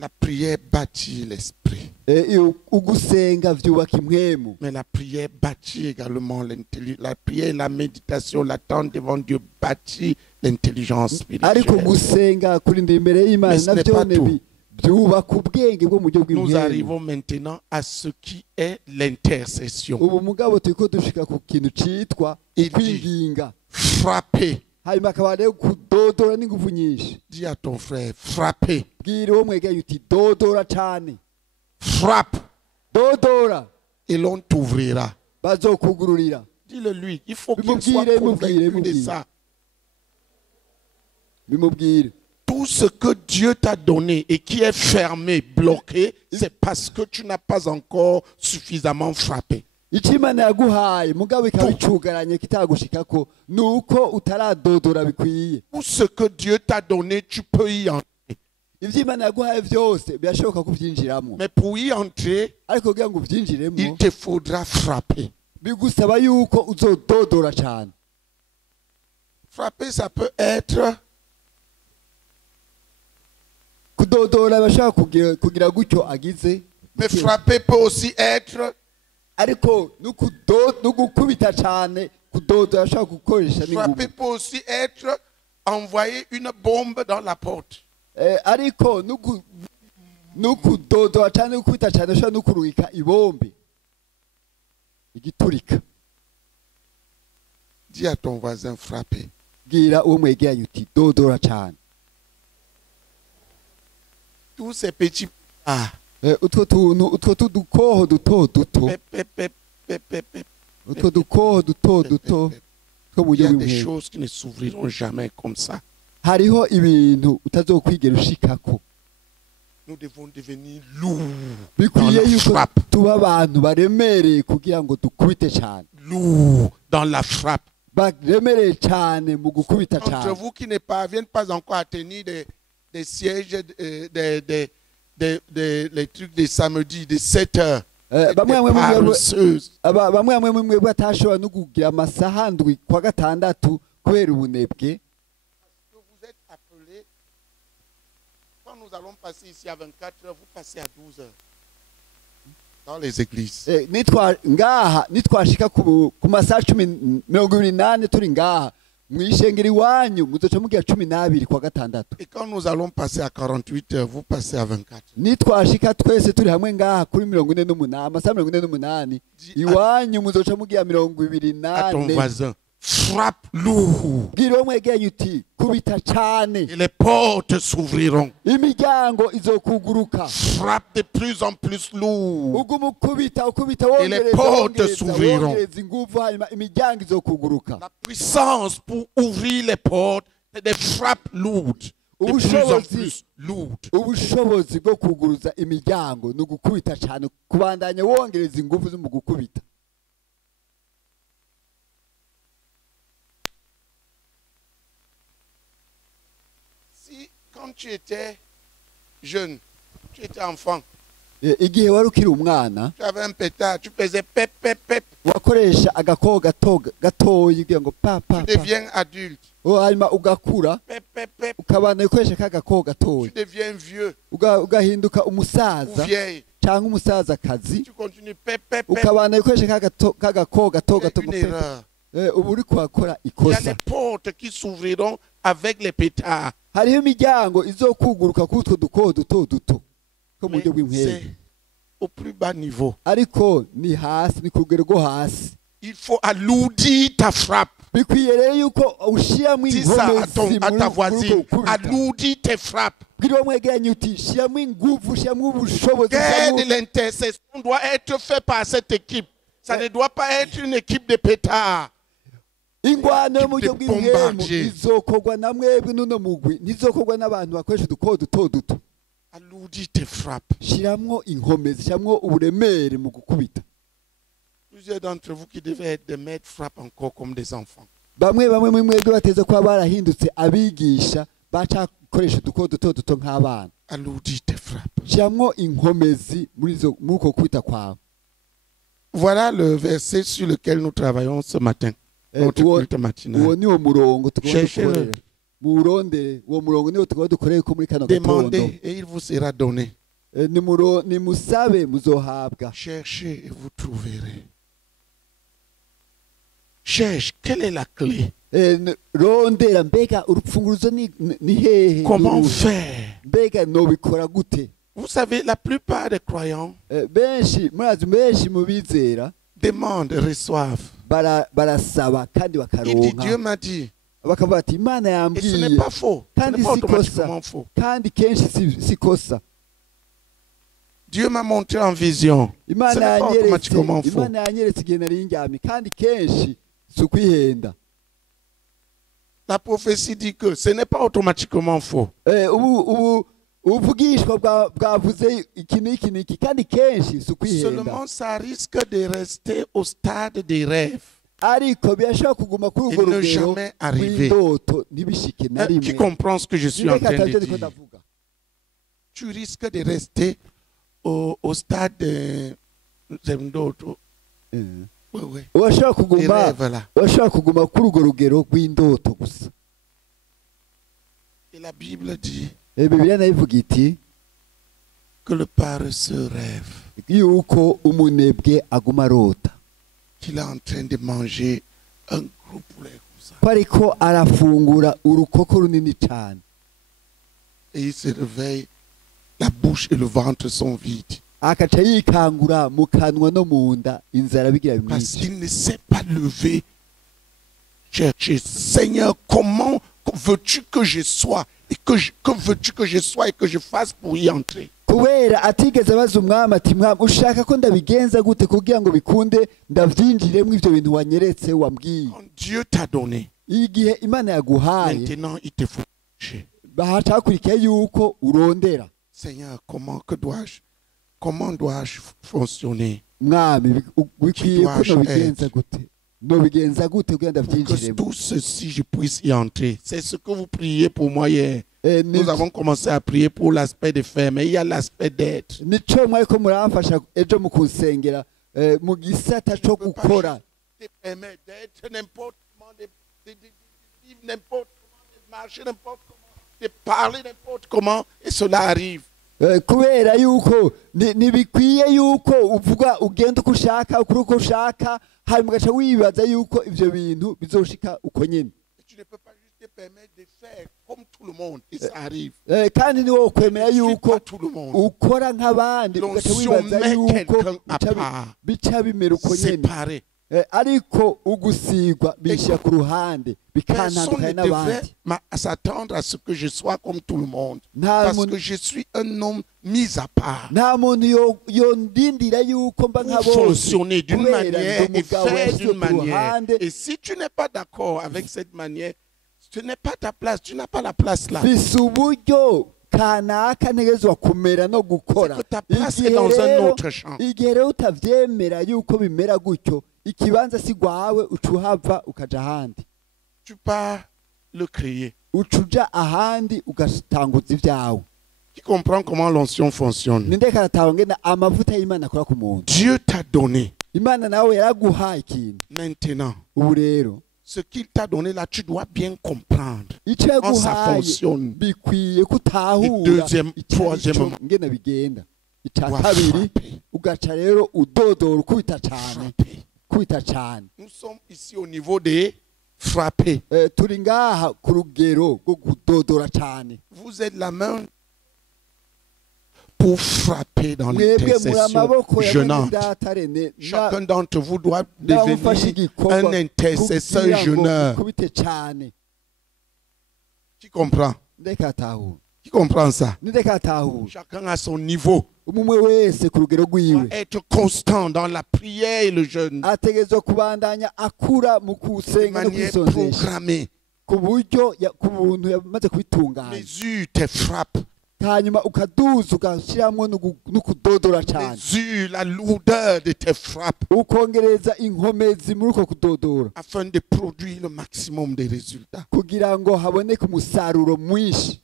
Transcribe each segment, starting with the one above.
La prière bâtit l'esprit. ugusenga vyubaka impwemu. Mais la prière bâtit également l'intelligence. La prière, la méditation, l'attente devant Dieu bâtit l'intelligence ariko spirituelle. gusenga kurinda imbere y'Imana Mais ce n'est navyo pas ne tout. byubaka ubwenge bwo mu buryo Nous bw'impwemu. arrivons maintenant à ce qui est l'intercession. ubu mugabo turiko dushika ku kintu citwa Il dit, kwinginga, frapper. hanyuma akaba rero kudodora n'ingufu nyinshi. Dis à ton frère, frapper. bwira uwo mwegeranye uti dodora cane, Frappe dodora et l'on t'ouvrira. bazokugururira. Dis-le lui. Il faut qu'il soit Bimubwire, convaincu de bimubwire. ça. bimubwire Tout ce que Dieu t'a donné et qui est fermé, bloqué, c'est parce que tu n'as pas encore suffisamment frappé. icyo Imana yaguhaye mugabo ikaba icugaranye kitagushikako nuko utaradodora bikwiye. Tout ce que Dieu t'a donné, tu peux y entrer. ivyo Imana yaguhaye vyose birashoboka ko uvyinjiramo, Mais pour y entrer, ariko kugira ngo il uvyinjiremo te faudra frapper. bigusaba yuko uzododora cane. Frapper, ça peut être kudodora bashaka kugira gutyo agize, mais frapper peut aussi être ariko nugukubita cane kudodora bashaka gukoresha frapper n'ingufu. peut aussi être envoyer une bombe dans la porte. Ariko nukudodora cane gukubita cane bashaka nukurungika ibombe igiturika. Dis à ton voisin frapper. bwira uwo mwegeranye uti dodora cane. Tous ces petits utwo tuntu utwo tudukoho duto duto pep, pep, pep, pep, pep, pep. utwo dukoho duto duto two mu Il y a buryo des bw'impwemu. choses qui ne s'ouvriront jamais comme ça. hariho ibintu utazokwigera ushikako. Nous devons devenir lourds dans bikwiye la yuko frappe. tuba abantu baremereye kugira ngo dukubite cane, Lourds dans la frappe. baremereye cane mu gukubita Entre cane. vous qui ne parviennent pas encore à tenir des sièges, les trucs des samedis, de 7 heures, bamwe paresseuses. bamwe mwe batashobora no kugira amasaha ndwi kwa gatandatu kubera ubunebwe. Que vous êtes appelés, quand nous allons passer ici à 24 heures, vous passez à 12 heures dans les églises. nitwashika ku masaha 28 turi ngaha mwishengera iwanyu muzoca mugira 12 kwa gatandatu. Et quand nous allons passer à 48 heures, vous passez à 24. nitwashika twese turi hamwe ngaha kuri 48 amasaha 48 iwanyu muzoca mugira À ton 28. voisin, frappe lourd bwira uwo mwegeranye uti kubita cane, et les portes s'ouvriront. imiryango izokuguruka. Frappe de plus en plus lourd. uguma ukubita Et les portes s'ouvriront. wongereza inguvu hanyuma imiryango izokuguruka. La puissance pour ouvrir les portes, c'est des frappes lourdes. De plus en plus lourdes. ubushobozi bwo kuguruza imiryango ni ugukubita cane, kubandanya wongereza ingufu zo mu gukubita. Si, quand tu étais jeune, tu étais enfant, igihe wari ukiri umwana tu avais un pétard, tu faisais pep, pep, pep. wakoresha agakoho gatoyi kugira ngo pa pa Tu pa, deviens adulte. hanyuma ugakura Pep, pep, pep. ukabana ukoresha kagakoho Tu gatoyi, deviens vieux ugahinduka ou umusaza vieille. cyangwa umusazakazi, Tu continues pep, pep, pep. ukabana ukoresha kagakoho gato C'est gato. une erreur. ubu uri kuhakora Il y a ikosa. les portes qui s'ouvriront avec les pétards. hariho imiryango izokuguruka kuri utwo dukoho duto duto two mu Mais buryo bw'impwemu, c'est au plus bas niveau. ariko ni hasi, ni ku rugero rwo hasi. Il faut alourdir ta frappe. bikwiye rero yuko ushiramo Dis ça à ta inkomezi voisine. muri uko gukubita. Alourdis tes frappes. bwira uwo mwegeranye uti shiramo ingufu, shiramo ubushobozi, Guerre de shiramo- l'intercession doit être fait par cette équipe. Ça ne doit pas être une équipe de pétards. ingwano yo mu buryo de bw'impwemu bombardier. izokorwa na mwebwe n'uno mugwi, ntizokorwa n'abantu bakoresha udukoho duto duto. Alourdis tes frappes. shiramwo inkomezi, shiramwo uburemere mu gukubita. Plusieurs d'entre vous qui devaient être des maîtres frappent encore comme des enfants. bamwe muri mwebwe bateze kuba barahindutse abigisha bacakoresha udukoho duto duto nk'abana. Alourdis tes frappes. shiramwo inkomezi muri uko gukubita kwawe. Voilà le verset sur lequel nous travaillons ce matin. Notre uwo culte matinal. ni wo murongo tugomba Cherchez-le. gukorera. muwurondere uwo murongo niwo tugomba dukoreye ko muri kano gatondo. Demandez et il vous sera donné. Nimusabe muzohabwa. Cherchez et vous trouverez. Cherche, quelle est la clé? Rondera mbega urupfunguruzo ni hehe? Comment faire? Mbega nobikora gute? Vous savez, la plupart des croyants benshi mu bizera demandent et reçoivent. barasaba kandi Il dit, Dieu bakaronka m'a dit. bakavuga ati Imana Et ce n'est yambwiye pas faux. Ce kandi n'est pas si automatiquement kosa faux. kandi kenshi si kosa. Dieu m'a montré en vision. Ce n'est Imana pas automatiquement faux. yanyeretse igihe nari ndyamye kandi kenshi si ukwihenda. La prophétie dit que ce n'est pas automatiquement faux. Ubuvugishwa bwavuze iki n'iki kandi kenshi si ukwihenda. Seulement ça risque de rester au stade des rêves. Ariko birashobora kuguma kuri urwo Et ne rugero jamais arriver. rw'indoto ntibishike na Qui rimwe. comprend ce que je suis en train de Niko dire? ndavuga. Tu risques de rester au stade des ndoto. Oui, oui. Urashobora Des kuguma rêves là. urashobora kuguma kuri urwo rugero rw'indoto gusa. Et la Bible dit Bibiliya nayo ivuga iti que le paresseux rêve yuko umunebwe aguma arota qu'il est en train de manger un gros poulet comme ça. ko ariko arafungura urukoko runini cyane. Et il se réveille, la bouche et le ventre sont vides. Akaca yikangura mu kanwa no mu nda inzara bigira Parce bimwica. qu'il ne s'est pas levé. Chercher, Seigneur, comment veux-tu que je sois et que veux-tu que je sois et que je fasse pour y entrer? Kubera atigeze abaza umwami ati mwami ushaka ko ndabigenza gute kugira ngo bikunde ndavyinjiremo ivyo bintu wanyeretse wambwiye. Quand Dieu t'a donné, Igihe Imana yaguhaye maintenant il te faut chercher. bahacakurikiye yuko urondera. Seigneur, comment dois-je fonctionner? Mwami bikwiye ko dois-je nobigenza gute? Nobigenza gute kugira Que ndavyinjiremo? tout ceci, je puisse y entrer. C'est ce que vous priez pour moi hier. Nous avons commencé à prier pour l'aspect de faire, mais il y a l'aspect d'être. Nico mwariko muramfasha ejo mu kunsengera mu gisata cyo gukora. Te permettre d'être n'importe comment, de vivre n'importe comment, de marcher n'importe comment, de parler n'importe comment, et cela arrive. Kubera yuko ntibikwiye yuko uvuga ugenda uko ushaka ukuri uko ushaka hanyuma ugaca wibaza yuko ivyo bintu bizoshika uko nyene. Tu ne peux pas juste te permettre de faire comme tout le monde, et ça arrive. Kandi ni wowe kwemera yuko Tout le monde. ukora nk'abandi ugaca wibaza yuko bica bimera uko nyene. Séparé. Ariko ugusigwa bishyira ku ruhande Personne bikantandukanye ne devrait n'abandi. s'attendre à ce que je sois comme tout le monde. Nta Parce muntu que je suis un homme mis à part. nta muntu yondindira yuko mba nka Pour bose fonctionner d'une kubera manière ndi et umugabo faire yashyize d'une ku manière. ruhande. Et si tu n'es pas d'accord avec cette manière, ce n'est pas ta place. Tu n'as pas la place là. Fise uburyo kanaka ntegezwa kumera no gukora. C'est que ta place est dans un autre champ. Igihe rero utavyemera yuko bimera gutyo ikibanza si gwawe uca uhava ukaja ahandi Tu pars le créer. uca uja ahandi ugatanguza ivyawe. Qui comprend comment l'onction fonctionne? Ninde karataho ngena amavuta y'Imana akora ku muntu. Dieu t'a donné. Imana nawe yaraguhaye ikintu. Maintenant, Ubu rero ce qu'il t'a donné là, tu dois bien comprendre. ico Comment ça yaguhaye fonctionne. bikwiye kutahura Et deuxième, troisième, ngena bigenda. Ica dois kabiri frapper. ugaca rero udodora ukubita cane Frapper. kubita cane. Nous sommes ici au niveau des frappés. Turi ngaha ku rugero rwo kudodora cane. Vous êtes la main pour frapper dans Mwebwe muri l'intercession amaboko ya jeûnante. Datarene Chacun d'entre vous doit devenir un intercesseur jeûneur. kubite cane. Qui comprend? Ndeka tahura. Qui comprend ça? Ndeka tahura. Chacun à son niveau. Umwe wese ku rugero rwiwe. Être constant dans la prière et le jeûne. Ategezwa kubandanya akura mu De kusenga no manière kwisonzesha. programmée. Ku buryo ku buntu yamaze kubitunganya. Mesure tes frappes. Hanyuma ukaduza ugashiramwo n'ukudodora cane. Mesure la lourdeur de tes frappes. Ukongereza inkomezi muri uko kudodora. Afin de produire le maximum de résultats. Kugira ngo haboneke umusaruro mwinshi.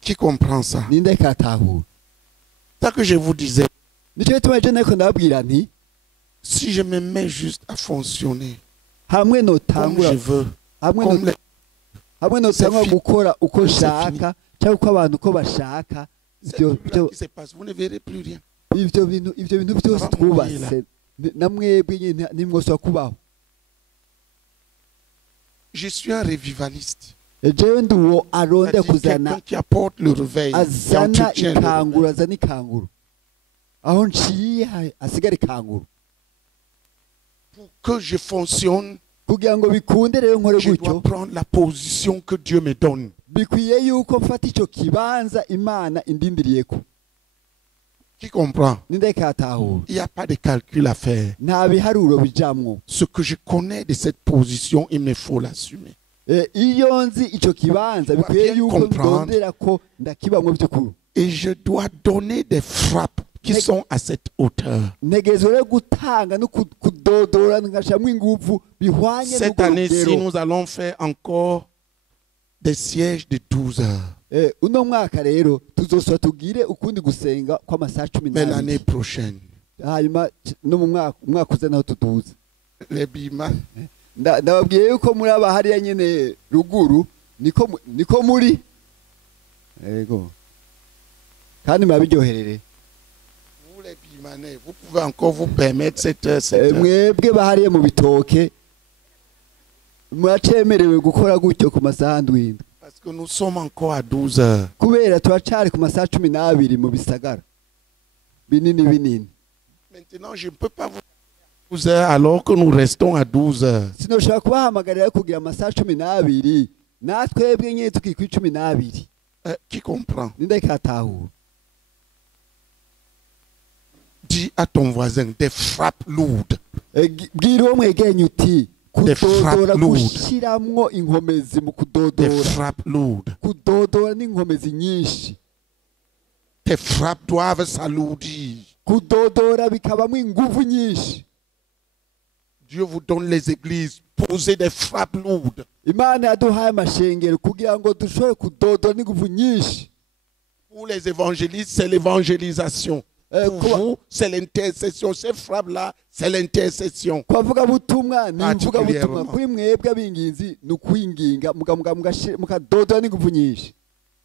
Qui comprend ça? Ninde katahura. C'est ça que je vous disais. Nico gituma je nariko ndababwira nti Si je me mets juste à fonctionner hamwe comme notangura je veux, hamwe comme les- hamwe notangura fini. gukora uko C'est nshaka cyangwa uko abantu uko bashaka c'est ibyo tout là qui se passe, vous ne verrez plus rien. ibyo bintu byose Baba twubatse na mwebwe nyine nimwosaba kubaho. Je suis un révivaliste. jewe ndi uwo aronde C'est-à-dire kuzana quelqu'un qui apporte le réveil, qui azana entretient le ikanguru réveil. azana ikanguru aho nciye hasigara ikanguru Pour que je fonctionne, kugira ngo bikunde rero nkore je dois gutyo prendre la position que Dieu me donne. bikwiye yuko mfata icyo kibanza imana indindiriyeko. Qui comprend? n'indekatahura Il n'y a pas de calcul à faire. nta biharuro bijamwo. Ce que je connais de cette position, il me faut l'assumer. Iyo nzi icyo kibanza bikwiye bien yuko comprendre. ndondera ko ndakibamwe by'ukuri. Et je dois donner des frappes qui sont à cette hauteur. ntegerezwa rero gutanga no kudodora ngashyiramo ingufu bihwanye Cette n'urwo année-ci, rugero. nous allons faire encore des sièges de 12 heures. Uno mwaka rero tuzosaba tugire ukundi gusenga kw'amasaha 12. Mais l'année prochaine, hanyuma no mu mwaka uza naho tuduze. les bima, Ndababwiye yuko muri aba hariya nyene ruguru niko muri yego kandi mabiryoherere. vous les bimanais, vous pouvez encore vous permettre cette heure. Mwebwe bahariye mu bitoke mwacemerewe gukora gutyo ku masaha ndwi Parce que nous sommes encore à 12 heures. kubera turacari ku masaha 12 mu bisagara binini. Maintenant, je ne peux pas vous 12 heures alors que nous restons à 12 heures. Sinoshobora kubahamagarira kugira amasaha 12 natwebwe nyine tukikwi 12. Qui comprend? N'indekatahura. Dis à ton voisin des frappes lourdes. Bwira uwo mwegenye uti Des frappes kudodora lourdes. gushiramwo inkomezi mu Des kudodora frappes lourdes. kudodora n'inkomezi nyinshi Tes frappes doivent s'alourdir. kudodora bikabamo ingufu nyinshi. Dieu vous donne les églises. Posez des frappes lourdes. Imana yaduhaye amashengero kugira ngo dushobore kudodora n'ingufu nyinshi. Pour les évangélistes, c'est l'évangélisation. Pour vous, c'est l'intercession. Ces frappes-là, c'est l'intercession. Kwavuga butumwa ni mvuga butumwa Particulièrement. kuri mwebwe abinginzi ni ukwinginga mukadodora n'ingufu nyinshi.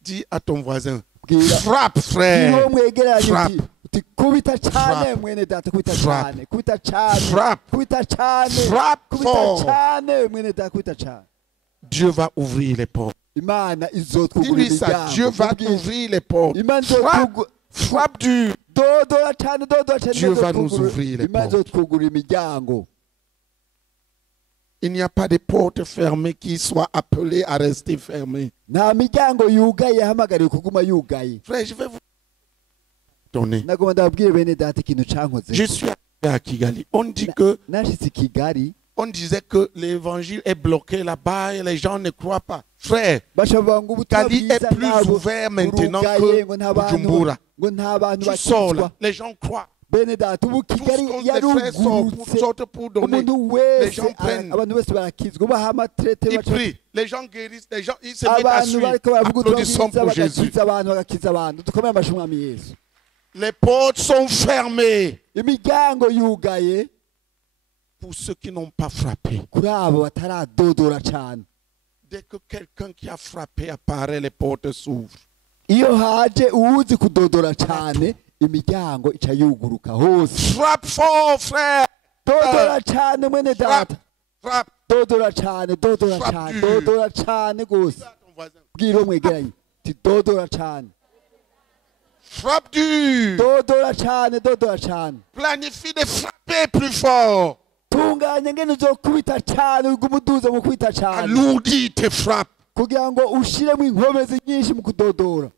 Dis à ton voisin, Bwira frappe, uwo frère. mwegeranye Frappe. uti kubita cyane Frappe. mwene data kubita Frappe. cyane kubita cyane Frappe. kubita cyane Frappe kubita fort. cyane mwene data kubita cyane. Dieu va ouvrir les portes. Imana izotwugura Dis-lui ça. Dieu va imiryango. ouvrir les portes. Imana Frappe. izotwugura Frappe dur. dodora cyane dodora cyane. Dieu Imana va nous izotwugura- ouvrir les Imana portes. izotwugura imiryango. Il n'y a pas de porte fermée qui soit appelée à rester fermée. Nta miryango yugaye yahamagariwe kuguma yugaye. Frère, je vais vous donner. Nagomba ndababwire bene data ikintu cankoze. Je suis arrivé à Kigali. On dit que, Nashitse i Kigali on disait que l'évangile est bloqué là-bas et les gens ne croient pas. Frère, bashavuga ngo ubutumwa Kigali bwiza est plus ntabwo ouvert maintenant burugaye que ngo nta bantu Bujumbura. ngo nta bantu Tu sors là, bakizwa. les gens croient. Bene data ubu Tous Kigali les frères yarugurutse sortent pour donner. umuntu Les wese gens prennent. abantu bose barakizwa baha amatrete Ils baca- prient, les gens guérissent, les gens ils se mettent à abantu suivre. bariko baravuga ubutumwa Applaudissons bwiza pour Jésus. bagakiza abantu bagakiza abantu dukomeye amashyi umwami Yesu. Les portes sont fermées Imiryango yugaye pour ceux qui n'ont pas frappé. kuri abo bataradodora cyane. Dès que quelqu'un qui a frappé apparaît, les portes s'ouvrent. Iyo haje uwuzi kudodora cyane imiryango ica yuguruka hose. Frappe fort, frère. Dodora cyane mwene Frappe, data. frappe. Dodora cyane dodora Frappe cyane dur. dodora cyane gose. Dis à ton voisin, Bwira uwo mwegeranye ti dodora cyane frappe dur. dodora cyane dodora cyane. Planifie de frapper plus fort. Tunganya ngene uzokubita cyane ugumuduza mu kwita cyane Alourdis tes frappes. kugira ngo ushiremo inkomezi nyinshi mu kudodora.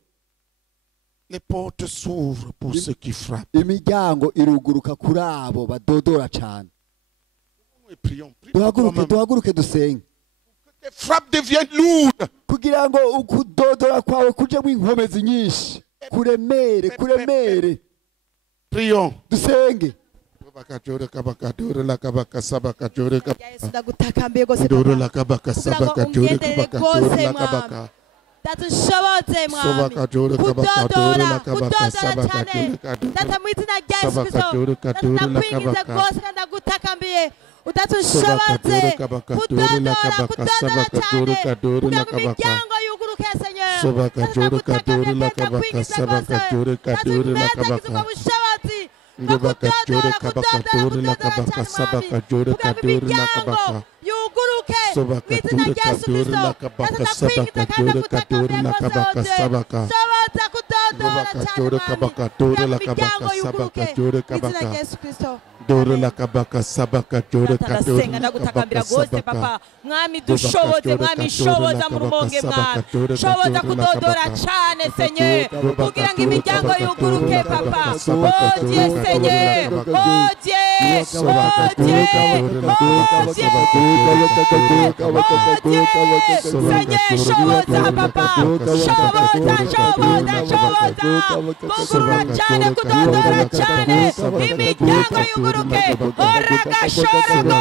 Les portes s'ouvrent pour ceux qui frappent. Imiryango iruguruka kuri abo badodora cyane. Et prions. Prie pour toi-même. Duhaguruke dusenge Que tes frappes deviennent lourdes. kugira ngo ukudodora kwawe kujemo inkomezi nyinshi kuremere Prions. dusenge. Yesu ndagutakambiye rwose Ndoro Baba. la kabaka Kugira ngo sabaka jore ungendere kabaka rwose jore la Mwami. kabaka datushoboze mwami Sobakaduru kabakaduru kudodora lakabaka kudodora sabakaduru cyane kaduru. data mu izina rya Yesu Kristo Sabakaduru kaduru ndakwingiza lakabaka. rwose kandi ndagutakambiye udatushoboze kudodora Sabakaduru cyane kaduru kugira ngo lakabaka. imiryango yuguruke Señor Sobakaduru kaduru lakabaka. Sabakaduru kaduru lakabaka. Ngubakaduru kabakaduru lakabaka. Sabakaduru kaduru lakabaka. yuguruke Sobakaduru kaduru lakabaka. Sabakaduru kaduru lakabaka. Sabaka. shoboza kudodora Ngubakaduru kabakaduru lakabaka. Sabakaduru kabaka. Yesu Kristo Duru lakabaka. Sabakaduru kaduru ndasenga ndagutakambira lakabaka. rwose Sabaka. papa mwami dushoboze mwami shoboza mu rumonge mwami shoboza kudodora cyane senye kugira ngo imiryango yuguruke papa odie senye odie senye shoboza papa shoboza cyane kudodora cyane imiryango yuguruke oragashorego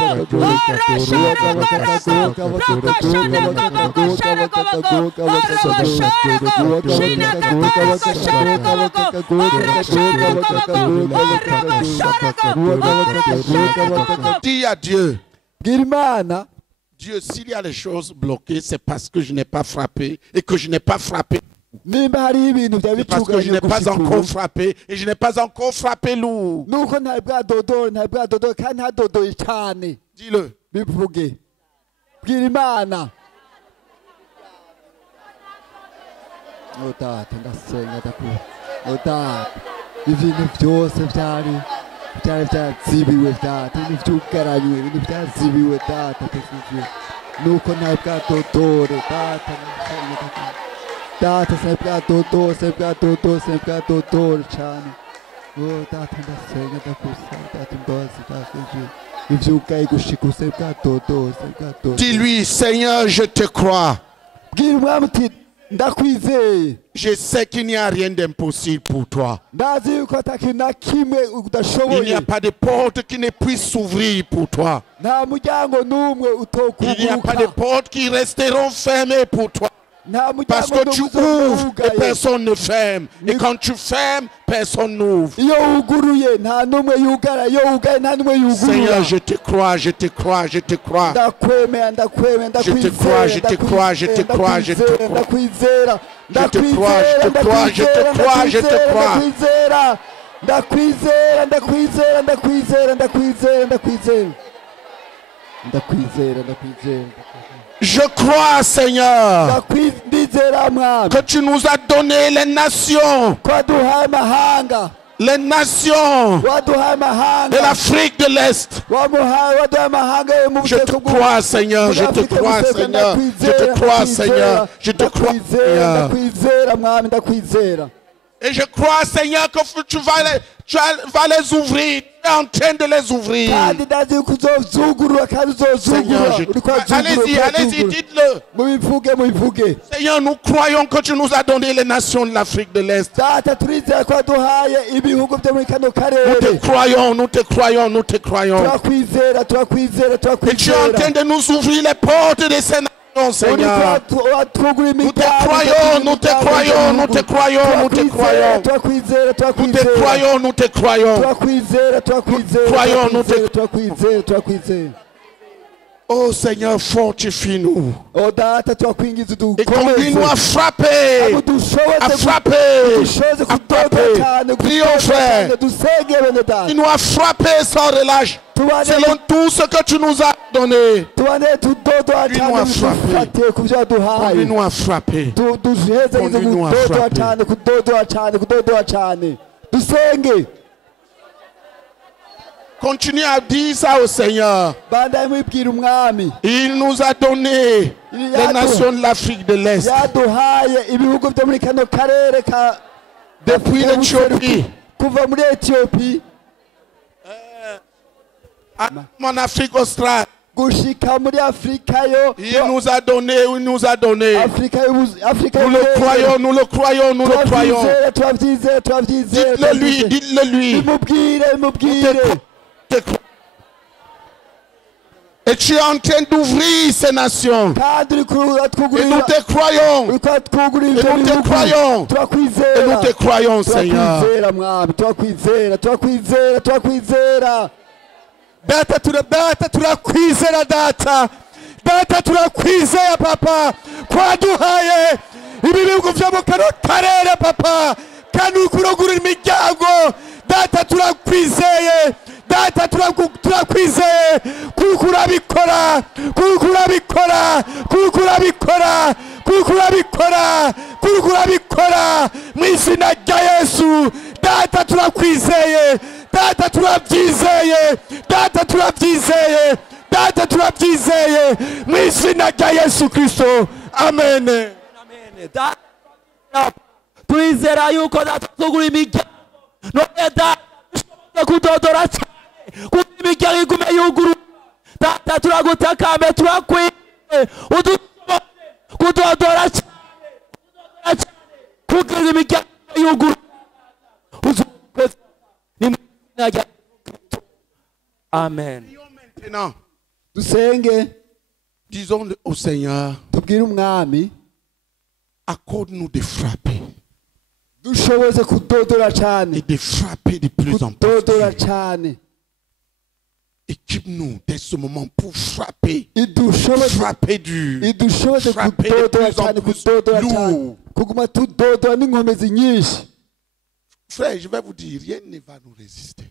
Dis à Dieu, Bw'Imana Dieu, s'il y a les choses bloquées, c'est parce que je n'ai pas frappé et que je n'ai pas frappé. nimba hariho ibintu byaba C'est parce que je bitunganye n'ai pas gushika encore ubu frappé et je n'ai pas encore frappé lourd. nuko ntari bwadodoye kandi ntadodoye cyane Dis-le. bivuge Bw'Imana o data ndasenga ndakura o data ibintu byose byari byazibiwe data ibintu byugaranywe ibintu byazibiwe data nuko ntari bwadodore data ndasenga ndakura data sempre bwadodore cyane o data ndasenga ndakusa data imbabazi data ivyugaye gushika sempre bwadodore Dis-lui, Seigneur, je te crois. bwira umwami uti ndakwizeye Je sais qu'il n'y a rien d'impossible pour toi. ndazi yuko atakintu na kimwe Il n'y udashoboye a pas de porte qui ne puisse s'ouvrir pour toi. nta muryango n'umwe Il n'y a pas de utokuguruka portes qui resteront fermées pour toi. nta Parce muryango que tu n'umwe ouvres et uzokugaye personne ne ferme. Et quand tu fermes, personne n'ouvre. iyo wuguruye nta n'umwe yugara iyo wugaye nta n'umwe yugurura Seigneur, je te crois, je te crois, je te crois. ndakwemera Je te crois, je te crois, je te crois, je te crois. ndakwizera Je te crois, je te crois, je te crois, je te crois. ndakwizera Je crois, Seigneur, ndizera mwami que tu nous as donné les nations. ko waduhaye amahanga Les nations waduhaye de amahanga l'Afrique de l'Est. waduhaye amahanga yo mu Je te crois, Seigneur, je te crois, Seigneur. Je te crois, Seigneur. Je te crois, Seigneur. ndakwizera mwami ndakwizera Et je crois, Seigneur, que tu vas les ouvrir. Tu es en train de les ouvrir. kandi ndazi yuko uzozugurura kandi uzozugurura Seigneur, uriko allez-y, allez-y, dites-le. mubivuge Seigneur, nous croyons que tu nous as donné les nations de l'Afrique de l'Est. data turizera ko waduhaye ibihugu byo muri kano Nous te karere croyons, nous te croyons, nous te croyons. turakwizera Et tu es en train de nous ouvrir les portes de ces nations, Seigneur. Nous te croyons, nous te croyons, nous te croyons, nous te croyons. Nous te croyons, nous te croyons. Croyons, nous te Oh Seigneur, fortifie-nous. Et continue à frapper. À frapper. À frapper. Prions, frère. Continue à frapper sans relâche. Selon tout ce que tu nous as donné. Continue à frapper. Continue à frapper. Continue à frapper. Continue à dire ça au Seigneur. Il nous a donné les nations de l'Afrique de l'Est. Depuis l'Éthiopie. En Afrique australe. Il nous a donné, il nous a donné. Nous le croyons, nous le croyons, nous le croyons. Dites-le lui, dites-le lui. Et tu es en train d'ouvrir ces nations. Et nous te croyons. Et nous te croyons. Et nous te croyons, Seigneur. Data turakwizera data. Data turakwizera papa. Kwaduhaye ibi bihugu byo mu karere papa. Kandi ukurogura imiryango. Data turakwizeye. Data turakwizeye kukura bikora kukura bikora kukura bikora kukura bikora kukura bikora mu izina rya Yesu. Data turakwizeye. Data turabyizeye. Data turabyizeye. Data turabyizeye mu izina rya Yesu Kristo. Amen. Amen. Tuizera yuko data tugura imiryango. None data kudodora kuko imiryango igume yuguru. Data turagutakame turakwiye kudodora kuko imiryango yuguru. Amen. Maintenant, Dusenge disons au Seigneur, tubwire umwami accorde-nous de frapper. dushoboze kudodora cyane. Et de frapper de plus en plus. Kudodora cyane. Équipe-nous dès ce moment pour frapper. Idushoboze Frapper dur. idushoboze Frapper de kudodora plus en cyane plus kudodora cyane. lourd. Kuguma tudodora n'inkomezi nyinshi. Frère, je vais vous dire, rien ne va nous résister.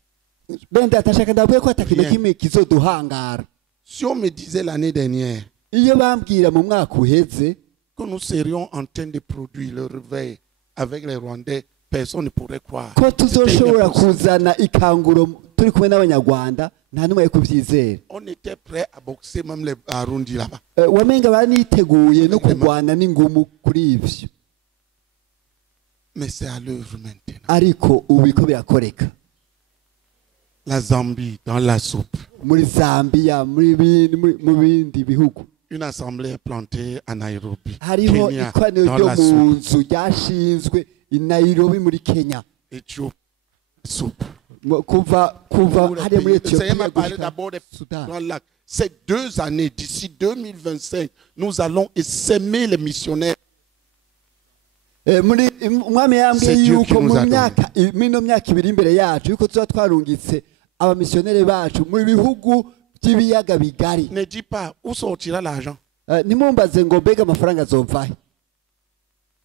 Bende atashaka ndabwiye ko atakintu kimwe kizoduhangara. Si on me disait l'année dernière Iyo bambwira mu mwaka uheze que nous serions en train de produire le réveil avec les Rwandais, personne ne pourrait croire. ko tuzoshobora kuzana ikanguro turi kumwe n'abanyarwanda nta n'umwe kubyizera. On était prêt à boxer même les Arundi là-bas. Wamenga baniteguye no kurwana n'ingumu kuri ivyo. Mais c'est à l'œuvre maintenant. Ariko ubiko birakoreka. La Zambie, dans la soupe. Muri Zambia, mu bindi bihugu. Une assemblée est plantée à Nairobi. Hariho Kenya, ikwaniro dans ryo la mu soupe. nzu ryashinzwe i Nairobi muri Kenya. Éthiopie, soupe. Kuva hariya muri Le Seigneur Ethiopia m'a parlé gushika d'abord des Sudan. dans le lac. Ces 2 années, d'ici 2025, nous allons essaimer les missionnaires. Umwami yambwiye C'est Dieu yuko qui nous a mino myaka ibiri imbere yacu yuko tuba twarungitse abamisiyoneri bacu mu bihugu by'ibiyaga bigari. Ne dis pas où sortira l'argent. Nimumbaze ngo mbega amafaranga azovahe.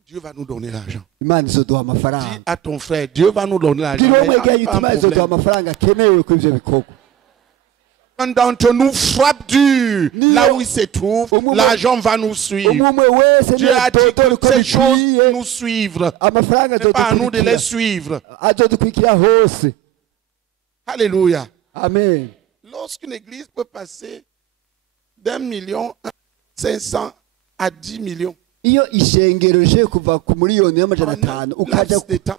Dieu va nous donner l'argent. Imana izoduha Dis amafaranga. à ton frère, Dieu va nous donner l'argent. Gira Mais umwegeye pas un ituma izoduha problème. amafaranga akenewe kuri ivyo bikorwa. Un d'entre nous frappe dur. Là où il se trouve, l'argent va nous suivre. Umwe wese Dieu a dit niyo que ces choses bikwiye nous suivre. amafaranga C'est pas à nous de les azodukurikira. suivre. Azodukurikira hose. Alléluia. Amen. Lorsqu'une église peut passer d'1,500,000 à 10 millions Iyo ishengero rije kuva ku miliyoni en y'amajana un 5 ukaja laps de temps,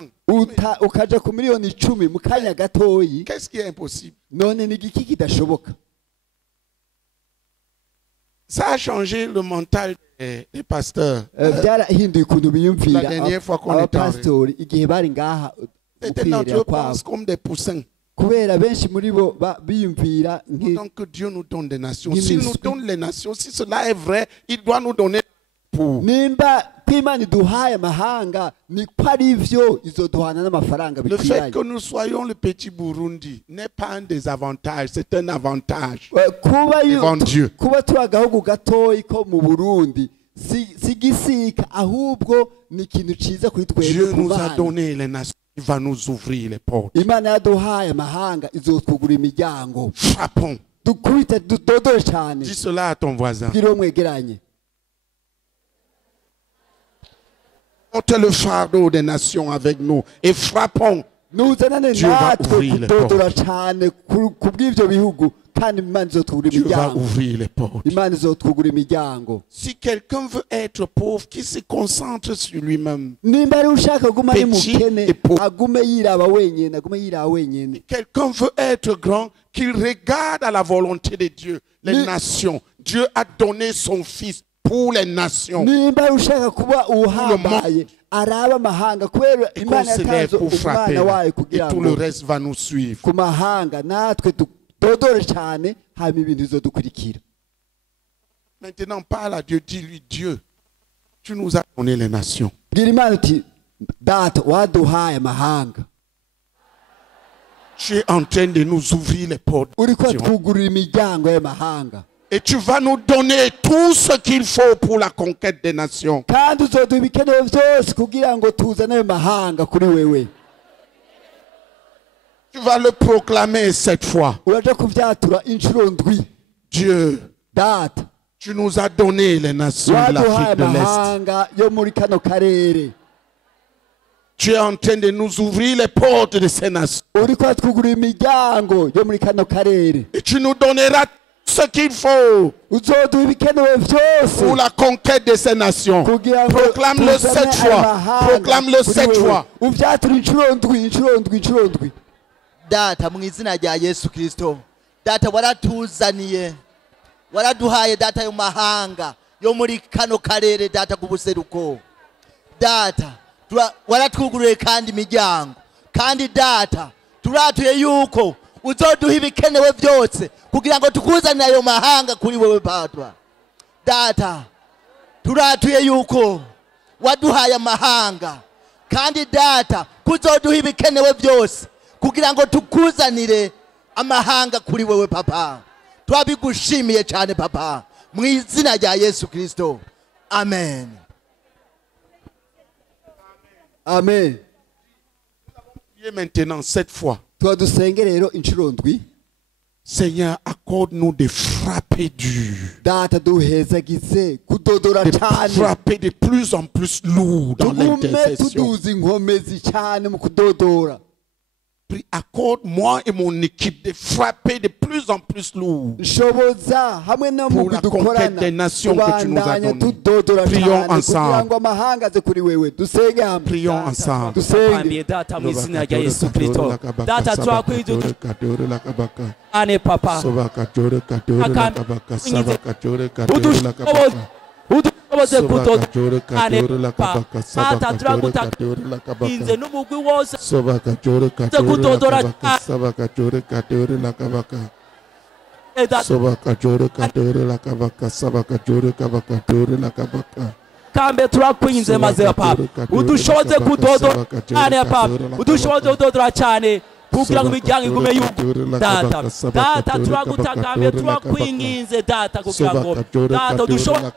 ukaja ku miliyoni 10 mu kanya gatoyi, qu'est-ce qui est impossible? none ni igiki kidashoboka? Ça a changé le mental des pasteurs. Byarahinduye ukuntu biyumvira La dernière fois qu'on était en abapasitori igihe bari ngaha Maintenant, Dieu ukwirera pense kwabo, comme des poussins. kubera benshi muri bo biyumvira Donc que Dieu nous donne des nations. S'il nous donne les nations, si cela est vrai, il doit nous donner pour. nimba kw'Imana iduhaye amahanga ni ko ari vyo izoduhana n'amafaranga Le fait bikwiranye. que nous soyons le petit Burundi n'est pas un désavantage, c'est un avantage. Kuba Dieu. kuba turi agahugu gatoyi ko mu Burundi si gisika, ahubwo ni ikintu ciza kuri twebwe Dieu ku nous a bana. donné les nations. Il va nous ouvrir les portes. Imana yaduhaye amahanga izotwugura imiryango. Frappons. Dukubite dudodore cyane. Dis cela à ton voisin. Bwira uwo mwegeranye. Portez le fardeau des nations avec nous et frappons. Nuzanane Dieu va natwe ouvrir les kudodora cyane ku bw'ivyo bihugu, kandi Imana izotwugura Dieu va imiryango. ouvrir les portes. Imana izotwugura imiryango. Si quelqu'un veut être pauvre, qui se concentre sur lui-même. Nimba ari ushaka guma ari Petit mukene, et pauvre. agume yiraba wenyene, agume yiraba wenyene. Quelqu'un veut être grand, qu'il regarde à la volonté de Dieu, les nations. Dieu a donné son Fils pour les nations. Nimba ari ushaka kuba uhambaye, araba amahanga kubera Et qu'on Imana se lève yatanze pour frapper. umwana wayo Et kugira tout le ngo reste va nous suivre. ku mahanga natwe dodore cyane, hanyuma ibintu bizodukurikira. Maintenant, parle à Dieu, dis-lui, Dieu, tu nous as donné les nations. Bwira Imana uti data waduhaye amahanga. Tu es en train de nous ouvrir les portes. Uriko twugurira imiryango y'amahanga. Et tu vas nous donner tout ce qu'il faut pour la conquête des nations. Kandi uzoduha ibikenewe byose kugira ngo tuzane ayo mahanga kuri wewe. Tu vas le proclamer cette fois. Uraje kuvyatura inshuro ndwi. Dieu, Data tu nous as donné les nations de l'Afrique de l'Est. amahanga yo muri kano karere. Tu es en train de nous ouvrir les portes de ces nations. Uriko twugurira imiryango yo muri kano karere. Et tu nous donneras ce qu'il faut Uzoduha ibikenewe byose pour la conquête de ces nations. kugira ngo Proclame-le tuzane cette ayo fois. mahanga Proclame-le kuri cette wewe. fois. Uvyatura inshuro ndwi. Data mu izina rya Yesu Kristo, data waratuzaniye, waraduhaye data yo mahanga yo muri kano karere data kubuseruko. Data waratwugururiye kandi imiryango, kandi data turatuye yuko uzoduha ibikenewe byose kugira ngo tukuzanire ayo mahanga kuri wewe Papa. Data turatuye yuko waduhaye amahanga, kandi data kuzoduha ibikenewe byose kugira ngo tukuzanire amahanga kuri wewe Papa. Twabigushimiye cyane Papa mu izina rya Yesu Kristo, amen. Amen. Et maintenant, cette fois, Dusenge rero inshuro ndwi. Seigneur, accorde-nous de frapper dur. Data duhezagize kudodora De cyane. frapper de plus en plus lourd dans Tugume l'intercession. tuduza inkomezi cyane mu kudodora. Prie, accorde-moi et mon équipe de frapper de plus en plus lourd. Nshoboza hamwe no mu Pour la conquête des nations que tu nous as données. tudodora Prions cyane ensemble. kugira ngo amahanga aze kuri wewe. Dusenge hamwe. Prions ensemble. Dusenge. Data mu izina rya Yesu Kristo. Data twakwidura ane Papa. Udushoboze kudodora ane Papa. Data turagutaka inze n'umugwi wose kudodora kambe turakwinze maze Papa. Udushoboze kudodora ane Papa. Udushoboze kudodora cyane kugira ngo imiryango igume yuko data data turagutakambye turakwinginze data kugira ngo data udushobora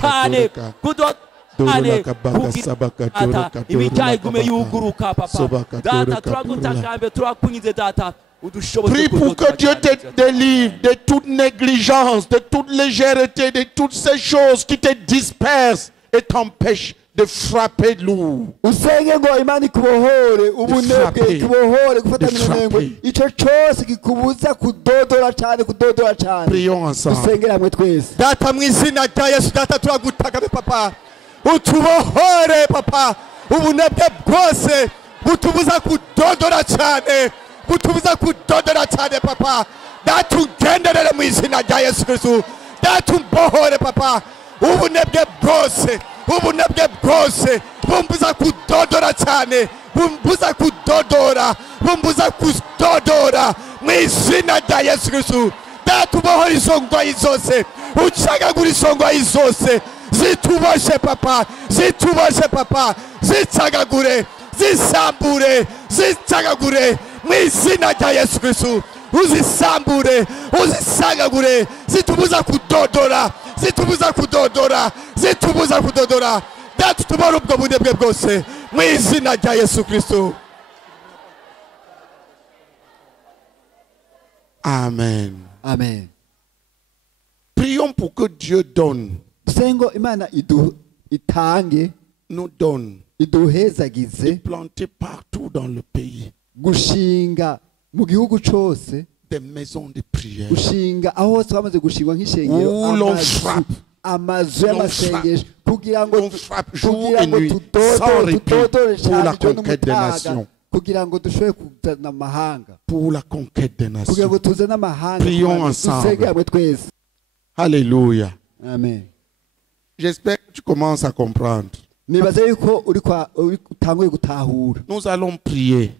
cyane kudodora kugira imiryango igume yuguruka Papa. Data turagutakambye turakwinginze data. Prie pour que Dieu te délivre de toute négligence, de toute légèreté, de toutes ces choses qui te dispersent et t'empêchent de frapper lourd. Usenge ngo Imana ikubohore ubunebwe ikubohore gufata minenengwe ico cyose kikubuza kudodora cyane. Prions ensemble. Dusenge hamwe twese. Data mu izina rya Yesu data turagutaka Papa. Utubohore Papa. Ubunebwe bwose butubuza kudodora cyane. Butubuza kudodora cyane Papa. Data ugenderere mu izina rya Yesu Kristo. Data umbohore Papa. Ubunebwe bwose bumbuza kudodora cyane, bumbuza kudodora mu izina rya Yesu Kristo. Data ubohora izo ngoyi zose, ucagagura izo ngoyi zose zituboshe Papa, zicagagure, zisambure, zicagagure mu izina rya Yesu Kristo. Uzisambure, uzisagagure, zitubuza kudodora. Data tubona ubwo bunebwe bwose mu izina rya Yesu Kristo. Amen. Amen. Prions pour que Dieu donne, Dusengo Imana itange, nous donne, iduhezagize de planter partout dans le pays gushinga mu gihugu cyose, des maisons de prière gushinga aho hose bamaze gushingwa nk'ishengero, où l'on frappe, amazu y'amasengesho kugira ngo l'on frappe jour et nuit sans répit pour la conquête des nations. kugira ngo dushobore kuzana amahanga, Pour la conquête des kugira nations. ngo tuzane amahanga. Prions ensemble. Dusenge hamwe twese. Alléluia. Amen. J'espère que tu commences à comprendre. Nibaza yuko utanguye gutahura. Nous allons prier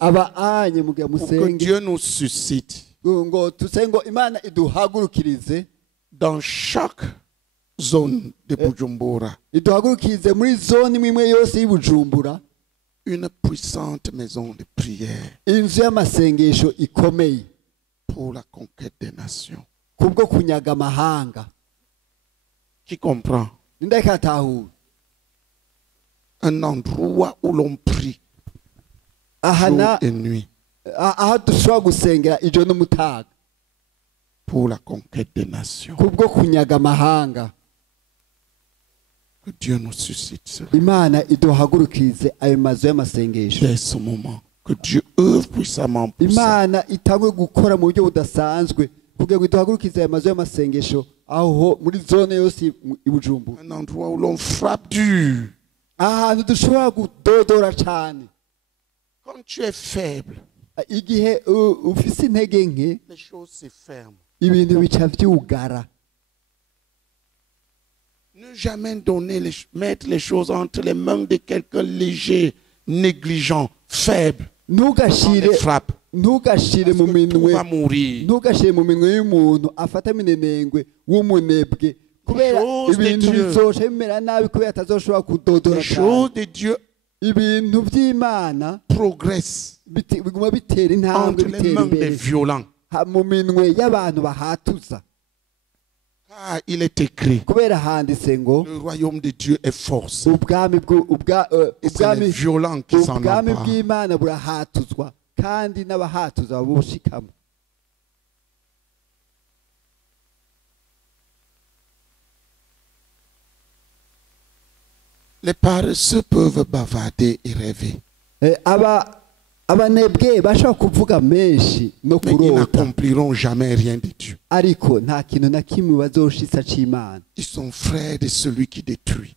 Aba anye mugihe pour que musenge Dieu nous suscite ngo tuse ngo Imana iduhagurukirize dans chaque zone de Bujumbura iduhagurukirize muri zone imwe yose y'Ibujumbura une puissante maison de prière inzu y'amasengesho ikomeye pour la conquête des nations. kubwo kunyaga amahanga. Qui comprend? Ndakatahu Un endroit où l'on prie ahana jour et nuit aha dushobora gusengera ijoro n'umutaga pour la conquête des nations. kubwo kunyaga amahanga. Que Dieu nous suscite cela. Imana iduhagurukirize ayo mazu y'amasengesho. Dès ce moment, que Dieu œuvre puissamment pour ça. Imana itangwe gukora mu buryo budasanzwe kugira ngo iduhagurukirize ayo mazu y'amasengesho aho muri zone yose y'Ibujumbura. Un endroit où l'on frappe dur. Ahantu dushobora kudodora cyane. Quand tu es faible, igihe ufise intege nke les choses se ferment. ibintu bica vyugara. Ne jamais mettre les choses entre les mains de quelqu'un léger, négligent, faible. Ntugashire Frappe. ntugashire mu minwe va mourir. ntugashire mu minwe y'umuntu afata minenengwe w'umunebwe kubera ibintu bizosha bimera nabi kubera atazoshobora kudodora. Les choses de Dieu ibintu by'Imana progressent biguma bitera intambwe entre les mains des violents. mu minwe y'abantu bahatuza. Ah, il est écrit. Kubera handitse ngo Le royaume de Dieu est forcé. ubwami C'est les violents qui s'en ubwami emparent. bw'Imana burahatuzwa kandi n'abahatuza babushikamo. Les paresseux peuvent bavarder et rêver. Abanebwe bashobora kuvuga menshi no Mais ils kurota n'accompliront jamais rien de Dieu. ariko nta kintu na kimwe bazoshitsa c'Imana. Ils sont frères de celui qui détruit.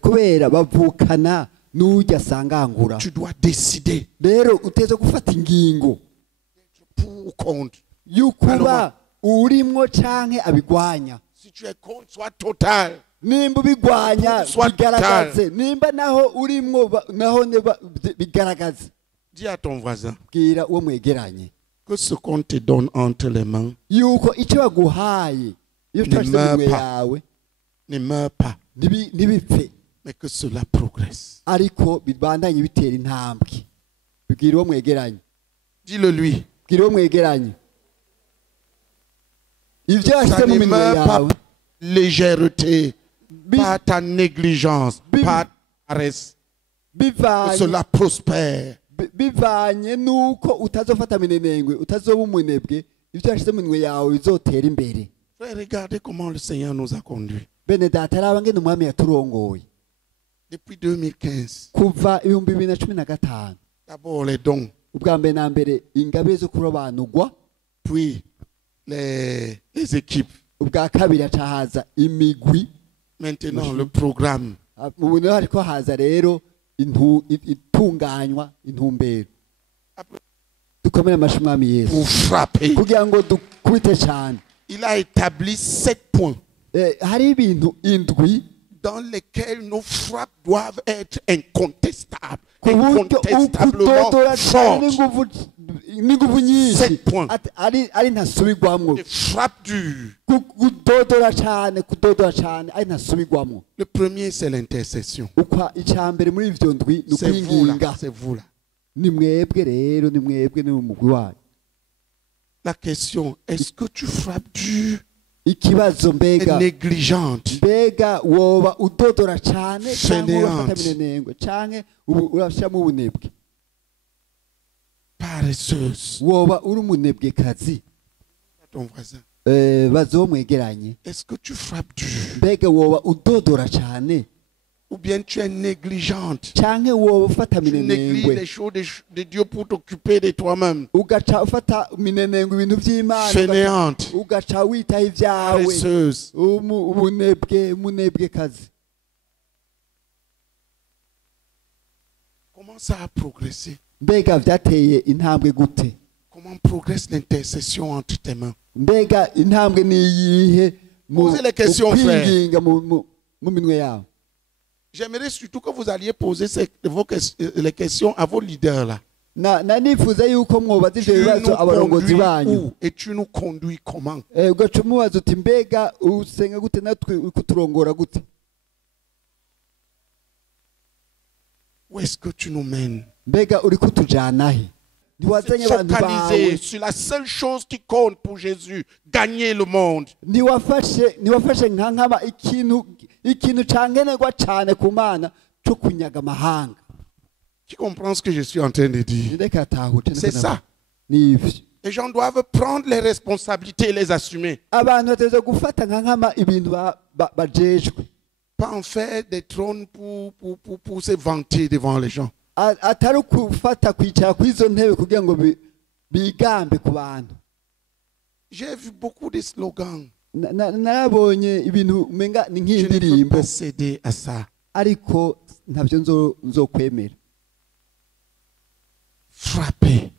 Kubera bavukana n'ujya asangangura. Tu dois décider Rero uteze gufata ingingo pour ou contre. y'ukuba urimwo canke abigwanya. Si tu es contre, sois total. Nimba ubigwanya Soit bigaragaze, nimba naho urimwo naho bigaragaze. Dis à ton voisin Bwira uwo mwegeranye que ce qu'on te donne entre les mains yuko icyo baguhaye iyo twashyize mu minwe yawe ne meurt pas, ntibipfe mais que cela progresse. ariko bibandanye bitera intambwe. Bwira uwo mwegeranye. Dis-le lui. Bwira uwo mwegeranye. Ibyo Ça washyize mu ne minwe meurt pas yawe par légèreté, par ta négligence, par ta paresse. Que cela prospère. bivanye nuko utazofata minenengwe utazoba umunebwe ibyo washyize mu minwe yawe bizotera imbere. Frère, regardez comment le Seigneur nous a conduits. Bene data araba ngene umwami yaturongoye Depuis 2015, kuva 2015. d'abord les dons, Ubwa mbere na mbere ingabe zo kurobanurwa, puis les équipes. ubwa kabiri acahaza imigwi, Maintenant le programme. mu buntu hariko haza rero itunganywa intumbero. Dukomere amashyi umwami Yesu Pour frapper. kugira ngo dukubite cyane. Il a établi 7 points Hari ibintu indwi dans lesquels nos frappes doivent être incontestables, ku buryo incontestablement ukudodora cyane fortes. n'inguvu nyinshi 7 points. ari ntasubirwamwo. Des frappes dures. Kudodora cyane ari ntasubirwamwo. Le premier, c'est l'intercession. Ukwa icambere muri ivyo ndwi C'est vous là, nukwinginga. c'est vous là. Ni mwebwe rero, ni mwebwe ni umugwi wanyu. La question, est-ce que tu frappes dur Ikibazo et mbega négligente, woba udodora cyane cyangwa Fainéante. urafata minenengwe canke urashiramo ubunebwe. paresseuse? Woba uri umunebwe kazi. Ton voisin, Bazo mwegeranye. est-ce que tu frappes dur Mbega woba udodora cyane ou bien tu es négligente? canke woba ufata Tu négliges minenengwe les choses de Dieu pour t'occuper de toi-même. ugaca ufata minenengwe ibintu by'Imana Fainéante, ugaca witaho ibyawe. paresseuse. Umunebwe kazi. Comment ça a progressé? Mbega vyateye intambwe gute? Comment progresse l'intercession entre tes mains? Mbega intambwe ni iyihe mu Posez les questions, frère. kwinginga mu minwe yawe? J'aimerais surtout que vous alliez poser les questions à vos leaders là. nifuza yuko mwobaza ivyo bibazo abarongozi banyu et tu nous conduis comment? ugaca umubaza uti mbega usenga gute natwe kuturongora gute? Où est-ce que tu nous mènes? Mbega uri kutujana he? Focalisé sur la seule chose qui compte pour Jésus, gagner le monde. Niwafashe nk'aba ikintu cankenerwa cane ku Mana cyo kunyaga amahanga. Tu comprends ce que je suis en train de dire? C'est ça. Les gens doivent prendre les responsabilités et les assumer. Pas en faire des trônes pour se vanter devant les gens. J'ai vu beaucoup de slogans. Je ne peux pas céder à ça. Frapper.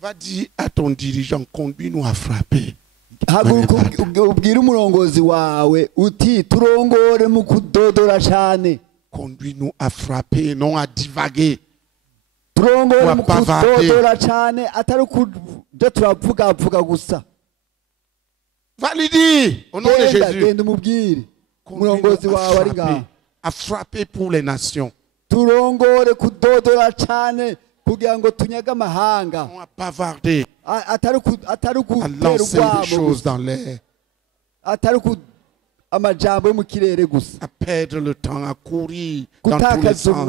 Va dire à ton dirigeant, conduis-nous à frapper. Conduis-nous à frapper, non à divaguer. Ou à bavarder. Va lui dire, au nom de Jésus, conduis-nous à frapper pour les nations. On a bavardé, à lancer des choses dans l'air, à perdre le temps, à courir dans tous les sens.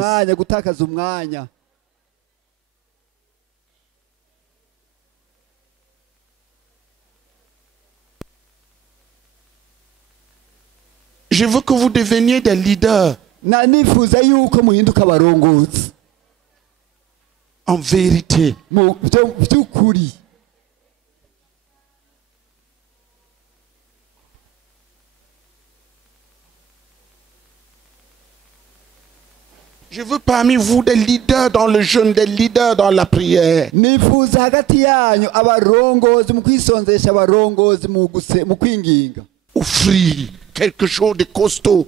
Je veux que vous deveniez des leaders. En vérité. Je veux parmi vous des leaders dans le jeûne, des leaders dans la prière. Offrir quelque chose de costaud.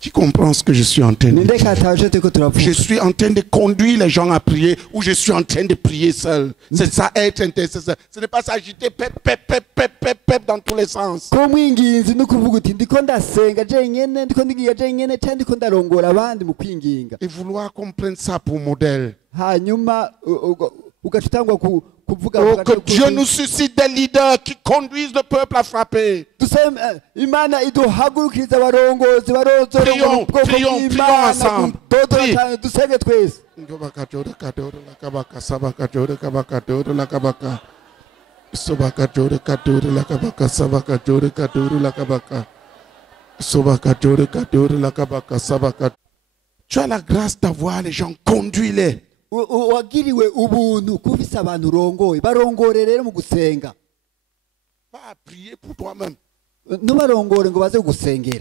Tu comprends ce que je suis en train de dire? Je suis en train de conduire les gens à prier ou je suis en train de prier seul. C'est ça être intercesseur. Ce n'est pas s'agiter pep dans tous les sens. Et vouloir qu'on prenne ça pour modèle. Que Dieu nous suscite des leaders qui conduisent le peuple à frapper. Prions ensemble. Tu as la grâce d'avoir les gens, conduis-les. Wagiriwe ubuntu kufisa abantu urongoye barongore rero mu gusenga. Pas prier pour toi-même. Nubarongore ngo baze gusengera.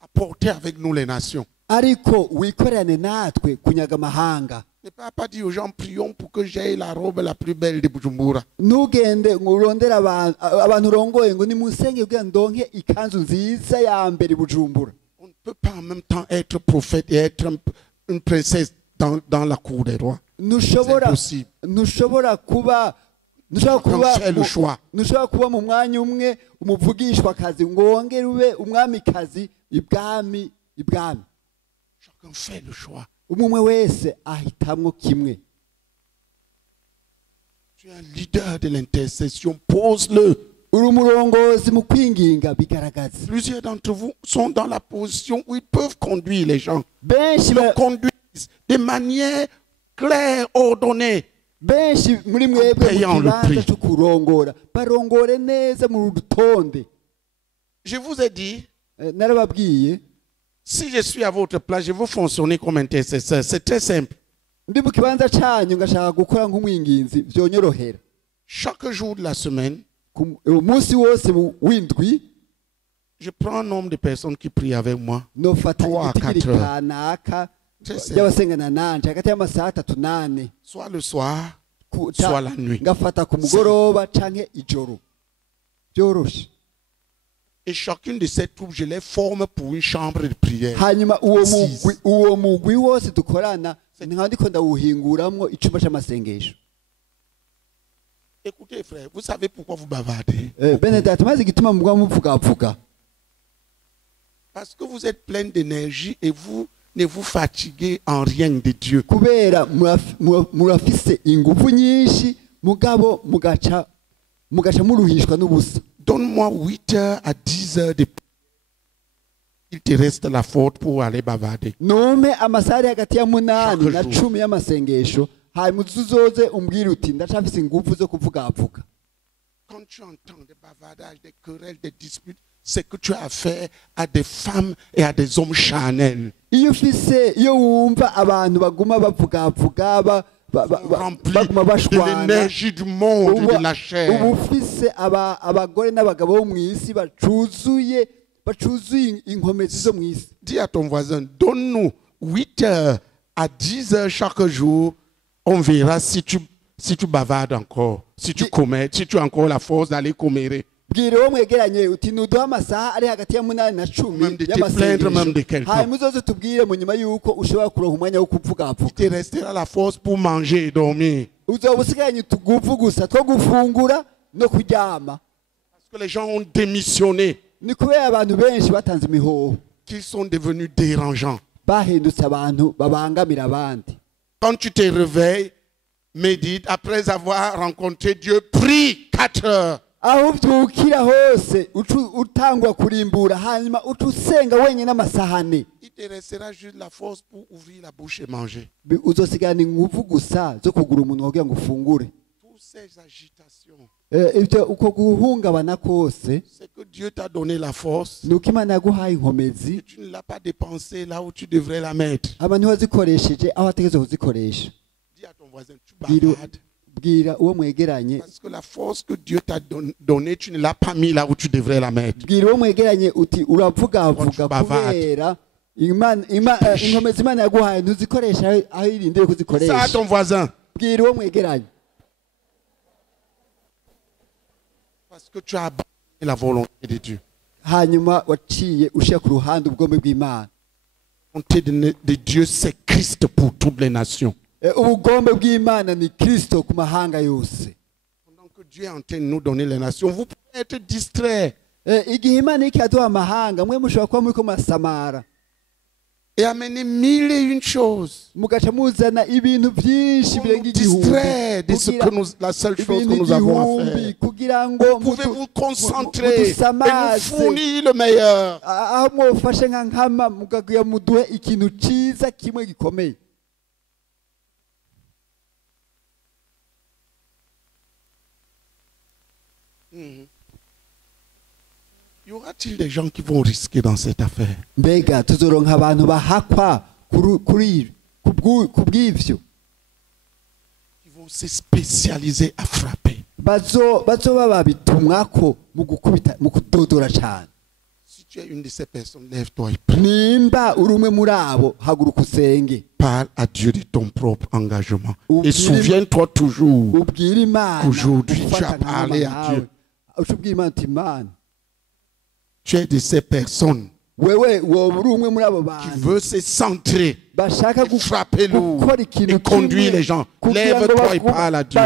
Apporter avec nous les nations. Ariko wikorane natwe kunyaga amahanga. Ne pas dire aux gens prions pour que j'aie la robe la plus belle de Bujumbura. Nugende ngurondera abantu urongoye ngo nimusenge kugira ndonke ikanzu nziza ya mbere Bujumbura. On ne peut pas en même temps être prophète et être une princesse dans la cour des rois. C'est impossible. Nushobora kuba le choix. Nushobora kuba mu mwanya umwe umuvugishwa kazi ngongere ube umwami kazi ibwami. Chacun fait le choix. Umwe wese ahitamwo kimwe. Tu es un leader de l'intercession, pose-le. Plusieurs d'entre vous sont dans la position où ils peuvent conduire les gens. Ils le conduisent de manière claire, ordonnée. Payant le prix. Je vous ai dit, si je suis à votre place, je veux fonctionner comme intercesseur. C'est très simple. Chaque jour de la semaine, je prends un nombre de personnes qui prient avec moi. 3 à 4 heures. Soit le soir, soit la nuit. ngafata ku mugoroba canke ijoro byoroshe. Et chacune de ces troupes, je les forme pour une chambre de prière. Hanyuma uwo mugwi wose dukorana nka ndiko ndawuhinguramwo icumba c'amasengesho. Écoutez frère, vous savez pourquoi vous bavardez? Bene data maze igituma mugwa muvugavuga. Parce que vous êtes plein d'énergie et vous ne vous fatiguez en rien de Dieu. Kubera murafise ingufu nyinshi mugabo mugaca muruhishwa n'ubusa. Donne-moi 8 heures à 10 heures de prière. Il te reste la faute pour aller bavarder. Nome amasari hagati ya 8 na 10 y'amasengesho hanyuma uzoze umbwire uti ndacafise ingufu zo kuvugavuga. Quand tu entends des bavardages, des querelles, des disputes, c'est que tu as affaire à des femmes et à des hommes charnels. Iyo wumva abantu baguma bavugavuga remplis de l'énergie du monde et de la chair. Ubufise abagore n'abagabo bo mw'isi bacuzuye inkomezi zo mw'isi. Dis à ton voisin, donne-nous 8 heures à 10 heures chaque jour. On verra si tu bavardes encore, si tu commets, si tu as encore la force d'aller commérer. Bwire wo mwegeranye uti nuduha amasaha ari hagati ya 8 na 10 y'amasengesho. Hanyuma uzoze tubwire mu nyuma yuko ushobora kuronka umwanya wo kuvugavuga. Il te restera la force pour manger et dormir. Uzoba usigaranye utuguvu gusa two gufungura no kuryama. Parce que les gens ont démissionné. Ni kubera abantu benshi batanze imihoho. Qu'ils sont devenus dérangeants. Bahindutse abantu babangamira abandi. Quand tu te réveilles, médite, après avoir rencontré Dieu, prie 4 heures. Aho uvyukira hose utangwa kurimbura hanyuma utusenga wenyine amasahane. Il te restera juste la force pour ouvrir la bouche et manger. Uzosigana ingufu gusa zo kugura umuntu kugira ngo ufungure. Toutes ces agitations. Ibyo uko guhungabana kose. C'est que Dieu t'a donné la force. Nuko Imana yaguhaye inkomezi. Tu ne l'as pas dépensée là où tu devrais la mettre. Abantu bazikoresheje aho ategeze kuzikoresha. Dis à ton voisin, tu bavardes. Parce que la force que Dieu t'a donnée, tu ne l'as pas mis là où tu devrais la mettre. Ça à ton voisin. Parce que tu as abandonné la volonté de Dieu. La volonté de Dieu, c'est Christ pour toutes les nations. Ubugombe bw'Imana ni Kristo ku mahanga yose. Pendant que Dieu est en train de nous donner les nations, vous pouvez être distrait. Igihe Imana ikaduha amahanga mwe mushobora kuba muriko masamara. Et amener 1001 choses. Mugaca muzana ibintu byinshi birenga igihumbi. Distrait de ce que la seule chose que nous avons à faire. Vous pouvez vous concentrer et nous fournir le meilleur. Aho mwofashe nka nkama mugakuya muduhe ikintu ciza kimwe gikomeye. Y aura-t-il des gens qui vont risquer dans cette affaire? Mbega tuzoronka abantu bahakwa kubw'ivyo. Ils vont se spécialiser à frapper. Bazoba babitumwako mu gukubita mu kudodora cyane. Si tu es une de ces personnes, lève-toi et prie. Nimba uri umwe muri abo haguruka usenge. Parle à Dieu de ton propre engagement. Et souviens-toi toujours qu'aujourd'hui tu as parlé à Dieu. Tu es de ces personnes qui veulent se centrer, frapper lourd et conduire les gens. Lève-toi et parle à Dieu.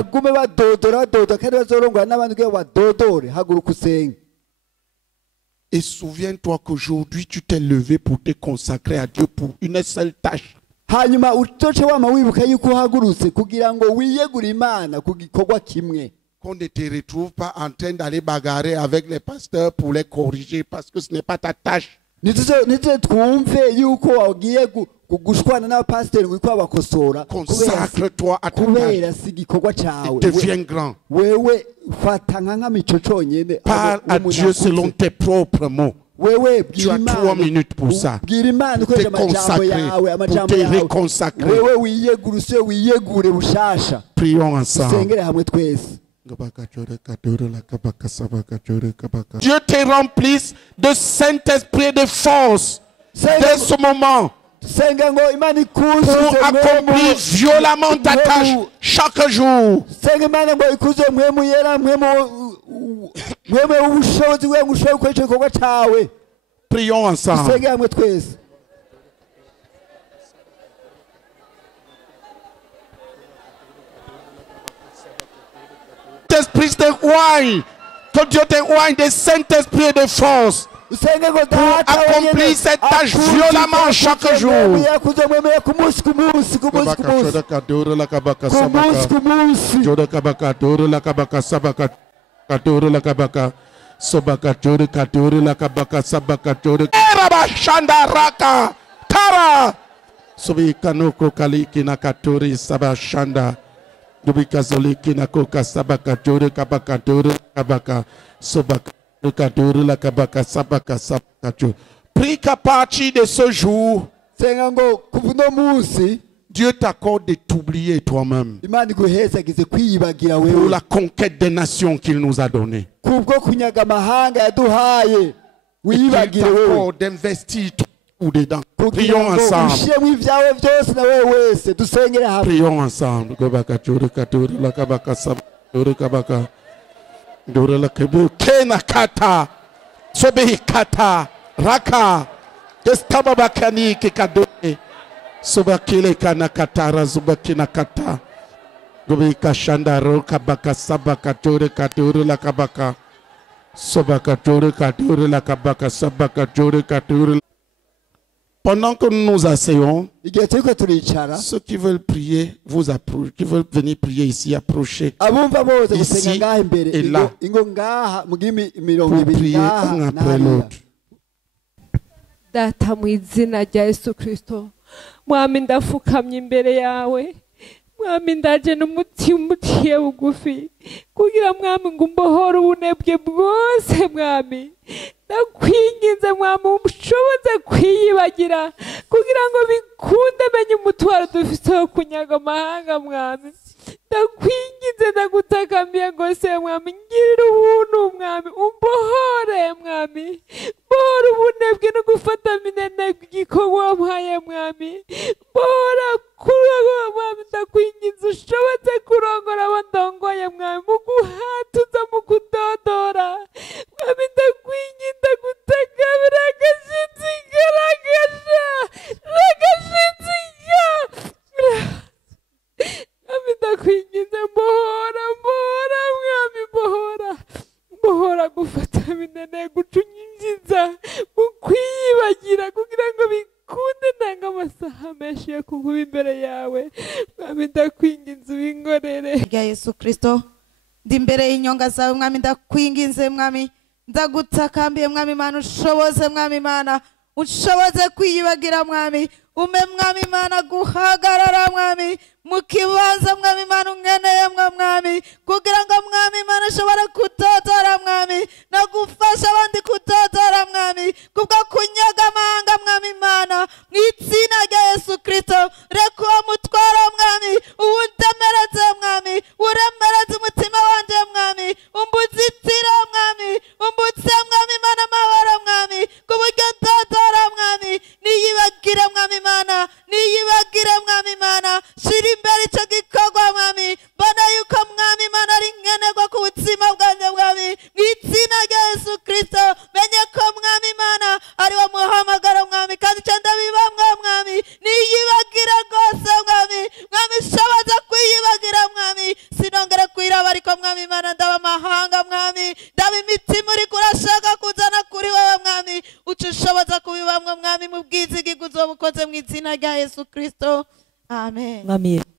Et souviens-toi qu'aujourd'hui tu t'es levé pour te consacrer à Dieu pour une seule tâche. Qu'on ne te retrouve pas en train d'aller bagarrer avec les pasteurs pour les corriger parce que ce n'est pas ta tâche. Consacre-toi à ta tâche et deviens grand. Parle à Dieu selon tes propres mots. Tu as 3 minutes pour ça. Pour te consacrer, pour te réconsacrer. Prions ensemble. Dieu te remplisse de Saint-Esprit et de force dès ce moment. pour accomplir violemment ta tâche chaque jour. Prions ensemble. Saint-Esprit t'éloigne, que Dieu t'éloigne des Saint-Esprit et de force pour accomplir cette tâche violemment chaque jour. Prie qu'à partir de ce jour, Dieu t'accorde de t'oublier toi-même pour la conquête des nations qu'il nous a données. Il t'accorde d'investir tout dedans. Prions ensemble. Prions ensemble. Kenakata, Sobekata, Raka, Destababakani, Kikadone, Sobakile Kanakatara, Zubakinakata, Gubika Shandaro, Kabaka, Sabakature, Kature, Lakabaka, Sobakature, Kature, Lakabaka, Sabakature, Kature. Pendant que nous nous asseyons, ceux qui veulent prier, vous approchez, qui veulent venir prier ici, approchez. Ici et là. Pour prier un après l'autre. Data mu izina rya Yesu Kristo, mwami ndafukamye imbere yawe, mwami ndaje n'umutima uciye bugufi kugira mwami ngo umbohore ubunebwe bwose mwami. Ndakwinginze mwami umushoboze kwiyibagira kugira ngo bikunde menye umutwaro dufite wo kunyaga amahanga mwami. Ndakwinginze ndagutakambiye ngo se mwami ngirira ubuntu mwami, umbohore mwami, bohora ubunebwe no gufata minenegwe igikorwa wampaye mwami, bohora kurongora mwami. Ndakwinginze ushobotse kurongora abo ndongoye mwami, mu guhatuza mu kudodora mwami. Ndakwinginze ndagutakambira agashitsi ragashitsi mwami. Ndakwinginze mbohora mwami, mbohora gufata minene gucunyinjiza mu kwiyibagira kugira ngo bikunde nanga amasaha menshi yo kuguba imbere yawe mwami. Ndakwinginze ubinkorere rya Yesu Kristo, ndi imbere y'inyonga zawe mwami. Ndakwinginze mwami, ndagutakambiye mwami Imana, ushoboze mwami Imana, ushoboze kwiyibagira mwami. Ume mwami Imana guhagarara mwami mu kibanza mwami Imana unkeneye mwami, kugira ngo mwami Imana ushobora kutotora mwami no gufasha abandi kutotora mwami, kubwo kunyaga amahanga mwami Imana. Mu izina rya Yesu Kristo, reka uwo mutwaro mwami uwundemereze mwami, uremereze umutima wanje mwami, umbuzitira mwami, umbutse mwami Imana amahoro mwami, ku buryo ntotora mwami, niyibagire mwami Imana, niyibagire mwami Imana. Shira imbere icyo gikorwa mwami, mbona yuko mwami Imana ari nkenerwa ku buzima bwanjye mwami. Mu izina rya Yesu Kristo, menye ko mwami Imana ari wo muhamagaro mwami, kandi icyo ndabibamwa mwami, niyibagire rwose mwami. Mwami shoboza kwiyibagira mwami, sinongere kwiraba ariko mwami Imana ndaba amahanga mwami, ndaba imitima uri kurashaka kuzana kuri wowe mwami, uca ushoboza kubibamwa mwami, mu bwizigirwa uzoba ukoze mu izina rya Yesu Kristo. Amen.